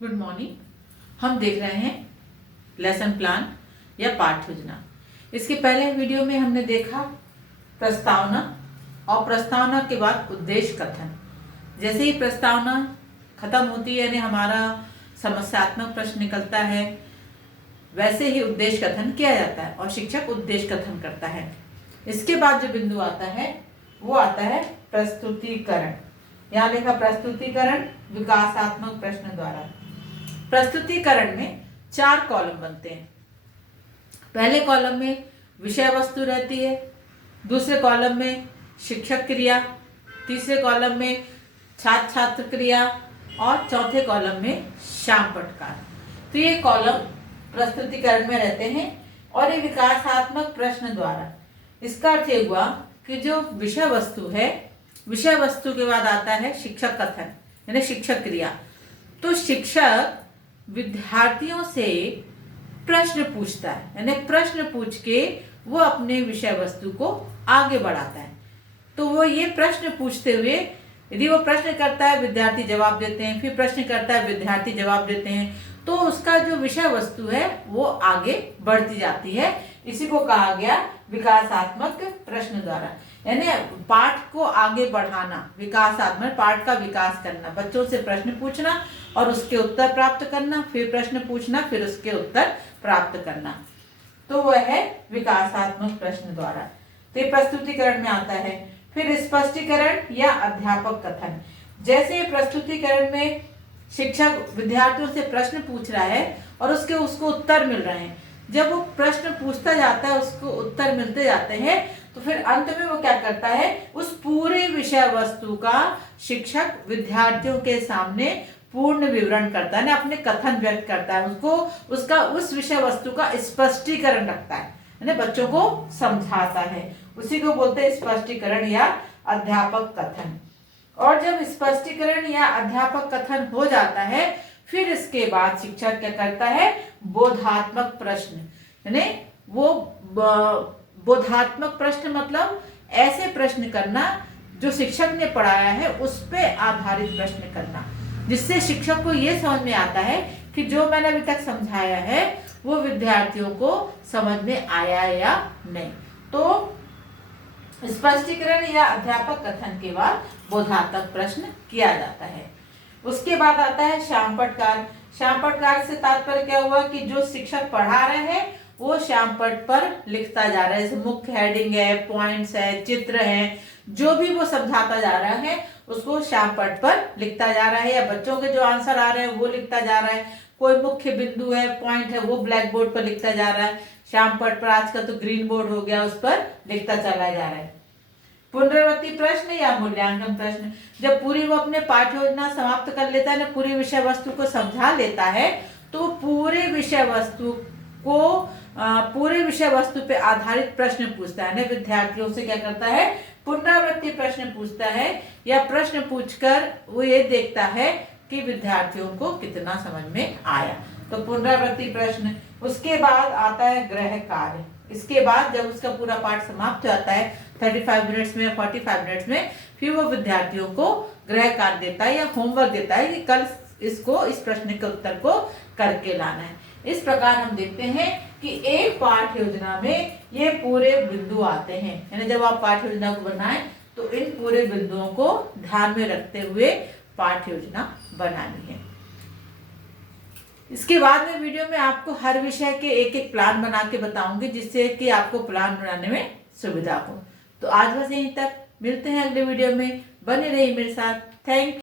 Good morning. हम देख रहे हैं लेसन प्लान या पाठ योजना। इसके पहले वीडियो में हमने देखा प्रस्तावना और प्रस्तावना के बाद उद्देश्य कथन। जैसे ही प्रस्तावना खत्म होती है यानी हमारा समस्यात्मक प्रश्न निकलता है, वैसे ही उद्देश्य कथन किया जाता है और शिक्षक उद्देश्य कथन करता है। इसके बाद जो बिंदु आता है वो आता है प्रस्तुतिकरण। यहाँ लिखा प्रस्तुतिकरण विकासात्मक प्रश्न द्वारा। प्रस्तुतिकरण में 4 कॉलम बनते हैं। पहले कॉलम में विषय वस्तु रहती है, दूसरे कॉलम में शिक्षक क्रिया, तीसरे कॉलम में छात्र छात्र क्रिया और चौथे कॉलम में श्याम पटकार। तो ये कॉलम प्रस्तुतिकरण में रहते हैं और ये विकासात्मक प्रश्न द्वारा। इसका अर्थ ये हुआ कि जो विषय वस्तु है, विषय वस्तु के बाद आता है शिक्षक कथन यानी शिक्षक क्रिया। तो शिक्षक विद्यार्थियों से प्रश्न पूछता है यानी प्रश्न पूछ के वो अपने विषय वस्तु को आगे बढ़ाता है। तो वो ये प्रश्न पूछते हुए यदि वो प्रश्न करता है विद्यार्थी जवाब देते हैं, फिर प्रश्न करता है विद्यार्थी जवाब देते हैं, तो उसका जो विषय वस्तु है वो आगे बढ़ती जाती है। इसी को कहा गया विकासात्मक प्रश्न द्वारा। यानी पाठ को आगे बढ़ाना, विकासात्मक पाठ का विकास करना, बच्चों से प्रश्न पूछना और उसके उत्तर प्राप्त करना, फिर प्रश्न पूछना, फिर उसके उत्तर प्राप्त करना, तो वह है विकासात्मक प्रश्न द्वारा। तो ये प्रस्तुतिकरण में आता है। फिर स्पष्टीकरण या अध्यापक कथन। जैसे प्रस्तुतिकरण में शिक्षक विद्यार्थियों से प्रश्न पूछ रहा है और उसको उत्तर मिल रहे हैं। जब वो प्रश्न पूछता जाता है, उसको उत्तर मिलते जाते हैं, तो फिर अंत में वो क्या करता है, उस पूरे विषय वस्तु का शिक्षक विद्यार्थियों के सामने पूर्ण विवरण करता है, अपने कथन व्यक्त करता है, उसका उस विषय वस्तु का स्पष्टीकरण रखता है, बच्चों को समझाता है। उसी को बोलते हैं स्पष्टीकरण या अध्यापक कथन। और जब स्पष्टीकरण या अध्यापक कथन हो जाता है, फिर इसके बाद शिक्षक क्या करता है, बोधात्मक प्रश्न यानी वो बोधात्मक प्रश्न मतलब ऐसे प्रश्न करना जो शिक्षक ने पढ़ाया है उस पे आधारित प्रश्न करना, जिससे शिक्षक को ये समझ में आता है कि जो मैंने अभी तक समझाया है वो विद्यार्थियों को समझ में आया या नहीं। तो स्पष्टीकरण या अध्यापक कथन के बाद बोधात्मक प्रश्न किया जाता है। उसके बाद आता है श्याम पटकार। श्याम पटकार से तात्पर्य क्या हुआ कि जो शिक्षक पढ़ा रहे हैं वो श्याम पट पर लिखता जा रहा है। जैसे मुख्य हेडिंग है, पॉइंट्स है, चित्र है, जो भी वो समझाता जा रहा है उसको श्याम पट पर लिखता जा रहा है, या बच्चों के जो आंसर आ रहे हैं वो लिखता जा रहा है। कोई मुख्य बिंदु है, पॉइंट है, वो ब्लैक बोर्ड पर लिखता जा रहा है। श्याम पट पर आजकल तो ग्रीन बोर्ड हो गया, उस पर लिखता चला जा रहा है। पुनरावृत्ति प्रश्न या मूल्यांकन प्रश्न। जब पूरी वो अपने पाठ्य योजना समाप्त कर लेता है ना, पूरी विषय वस्तु को समझा लेता है, तो पूरे विषय वस्तु पे आधारित प्रश्न पूछता है, विद्यार्थियों से क्या करता है, पुनरावृत्ति प्रश्न पूछता है, या प्रश्न पूछकर वो ये देखता है कि विद्यार्थियों को कितना समझ में आया। तो पुनरावृत्ति प्रश्न। उसके बाद आता है गृह कार्य। इसके बाद जब उसका पूरा पाठ समाप्त हो जाता है 35 मिनट्स में, 45 मिनट्स में, फिर वो विद्यार्थियों को गृह कार्य देता है या होमवर्क देता है कि कल इस प्रश्न के उत्तर को करके लाना है। इस प्रकार हम देखते हैं कि एक पाठ योजना में ये पूरे बिंदु आते हैं। यानी जब आप पाठ योजना को बनाएं तो इन पूरे बिंदुओं को ध्यान में रखते हुए पाठ योजना बनानी है। इसके बाद में वीडियो में आपको हर विषय के एक एक प्लान बना के बताऊंगी, जिससे कि आपको प्लान बनाने में सुविधा हो। तो आज बस यहीं तक, मिलते हैं अगले वीडियो में। बने रहिए मेरे साथ। Thank you.